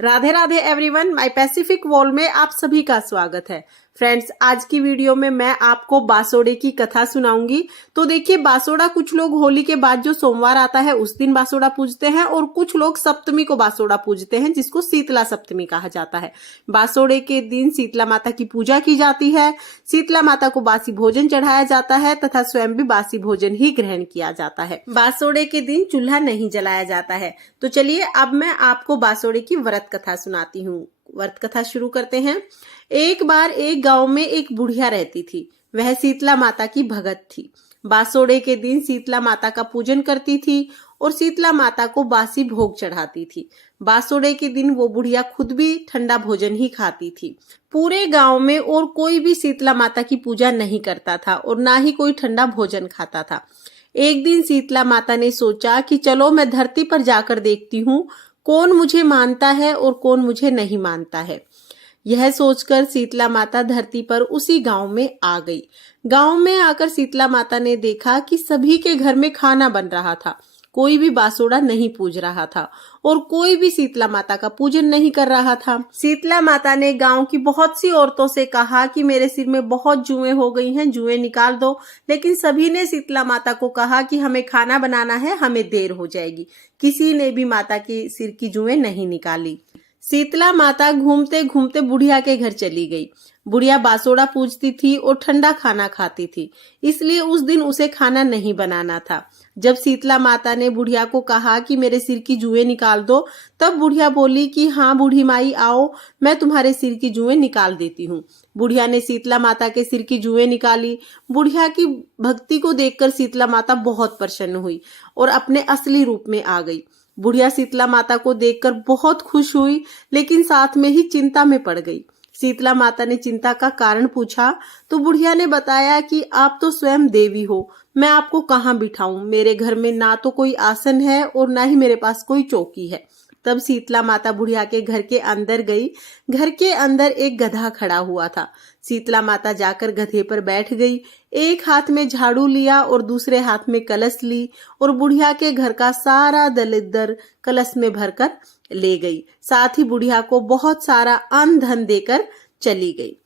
Radhe Radhe everyone, my Pacific wall में आप सभी का स्वागत है। फ्रेंड्स, आज की वीडियो में मैं आपको बासोड़े की कथा सुनाऊंगी। तो देखिए, बासोड़ा कुछ लोग होली के बाद जो सोमवार आता है उस दिन बासोड़ा पूजते हैं और कुछ लोग सप्तमी को बासोड़ा पूजते हैं, जिसको शीतला सप्तमी कहा जाता है। बासोड़े के दिन शीतला माता की पूजा की जाती है। शीतला माता को बासी भोजन चढ़ाया जाता है तथा स्वयं भी बासी भोजन ही ग्रहण किया जाता है। बासोड़े के दिन चूल्हा नहीं जलाया जाता है। तो चलिए अब मैं आपको बासोड़े की व्रत कथा सुनाती हूँ। व्रत कथा शुरू करते हैं। एक बार एक गांव में एक बुढ़िया रहती थी। वह शीतला माता की भगत थी। बासोड़े के दिन शीतला माता का पूजन करती थी और शीतला माता को बासी भोग चढ़ाती थी। बासोड़े के दिन वो बुढ़िया खुद भी ठंडा भोजन ही खाती थी। पूरे गांव में और कोई भी शीतला माता की पूजा नहीं करता था और ना ही कोई ठंडा भोजन खाता था। एक दिन शीतला माता ने सोचा कि चलो मैं धरती पर जाकर देखती हूँ कौन मुझे मानता है और कौन मुझे नहीं मानता है। यह सोचकर शीतला माता धरती पर उसी गांव में आ गई। गांव में आकर शीतला माता ने देखा कि सभी के घर में खाना बन रहा था। कोई भी बासोड़ा नहीं पूज रहा था और कोई भी शीतला माता का पूजन नहीं कर रहा था। शीतला माता ने गांव की बहुत सी औरतों से कहा कि मेरे सिर में बहुत जुएं हो गई हैं, जुएं निकाल दो। लेकिन सभी ने शीतला माता को कहा कि हमें खाना बनाना है, हमें देर हो जाएगी। किसी ने भी माता के सिर की जुएं नहीं निकाली। शीतला माता घूमते घूमते बुढ़िया के घर चली गई। बुढ़िया बासोड़ा पूजती थी और ठंडा खाना खाती थी, इसलिए उस दिन उसे खाना नहीं बनाना था। जब शीतला माता ने बुढ़िया को कहा कि मेरे सिर की जुएं निकाल दो, तब बुढ़िया बोली कि हाँ बूढ़ी माई आओ, मैं तुम्हारे सिर की जुएं निकाल देती हूँ। बुढ़िया ने शीतला माता के सिर की जुएं निकाली। बुढ़िया की भक्ति को देखकर शीतला माता बहुत प्रसन्न हुई और अपने असली रूप में आ गई। बुढ़िया शीतला माता को देखकर बहुत खुश हुई, लेकिन साथ में ही चिंता में पड़ गई। शीतला माता ने चिंता का कारण पूछा तो बुढ़िया ने बताया कि आप तो स्वयं देवी हो, मैं आपको कहाँ बिठाऊं? मेरे घर में ना तो कोई आसन है और ना ही मेरे पास कोई चौकी है। तब शीतला माता बुढ़िया के घर के अंदर गई। घर के अंदर एक गधा खड़ा हुआ था। शीतला माता जाकर गधे पर बैठ गई। एक हाथ में झाड़ू लिया और दूसरे हाथ में कलश ली और बुढ़िया के घर का सारा दलिद्दर कलश में भरकर ले गई। साथ ही बुढ़िया को बहुत सारा अन्न धन देकर चली गई।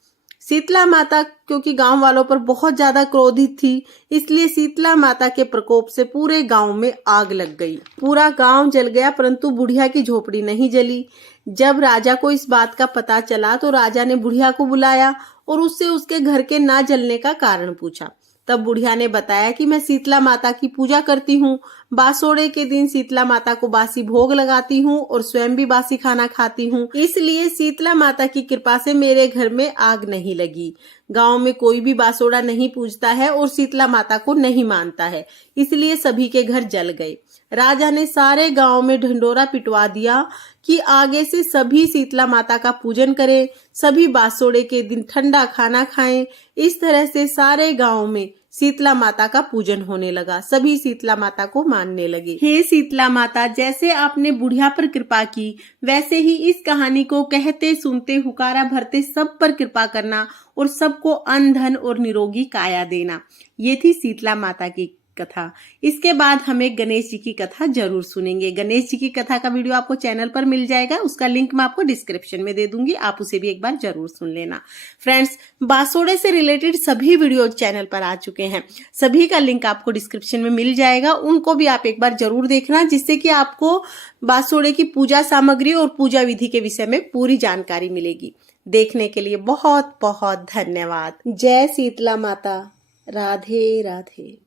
शीतला माता क्योंकि गांव वालों पर बहुत ज्यादा क्रोधित थी, इसलिए शीतला माता के प्रकोप से पूरे गांव में आग लग गई। पूरा गांव जल गया, परंतु बुढ़िया की झोपड़ी नहीं जली। जब राजा को इस बात का पता चला तो राजा ने बुढ़िया को बुलाया और उससे उसके घर के ना जलने का कारण पूछा। तब बुढ़िया ने बताया कि मैं शीतला माता की पूजा करती हूँ। बासोड़े के दिन शीतला माता को बासी भोग लगाती हूँ और स्वयं भी बासी खाना खाती हूँ, इसलिए शीतला माता की कृपा से मेरे घर में आग नहीं लगी। गांव में कोई भी बासोड़ा नहीं पूजता है और शीतला माता को नहीं मानता है, इसलिए सभी के घर जल गए। राजा ने सारे गांव में ढिंडोरा पिटवा दिया कि आगे से सभी शीतला माता का पूजन करें, सभी बासोड़े के दिन ठंडा खाना खाएं। इस तरह से सारे गांव में शीतला माता का पूजन होने लगा। सभी शीतला माता को मानने लगे। हे शीतला माता, जैसे आपने बुढ़िया पर कृपा की, वैसे ही इस कहानी को कहते सुनते हुकारा भरते सब पर कृपा करना और सबको अन्न धन और निरोगी काया देना। ये थी शीतला माता की कथा। इसके बाद हम एक गणेश जी की कथा जरूर सुनेंगे। गणेश जी की कथा का वीडियो आपको चैनल पर मिल जाएगा, उसका लिंक मैं आपको डिस्क्रिप्शन में दे दूंगी, आप उसे भी एक बार जरूर सुन लेना। फ्रेंड्स, बासोड़े से रिलेटेड सभी वीडियो चैनल पर आ चुके हैं, सभी का लिंक आपको डिस्क्रिप्शन में मिल जाएगा, उनको भी आप एक बार जरूर देखना, जिससे कि आपको बासोड़े की पूजा सामग्री और पूजा विधि के विषय में पूरी जानकारी मिलेगी। देखने के लिए बहुत बहुत धन्यवाद। जय शीतला माता। राधे राधे।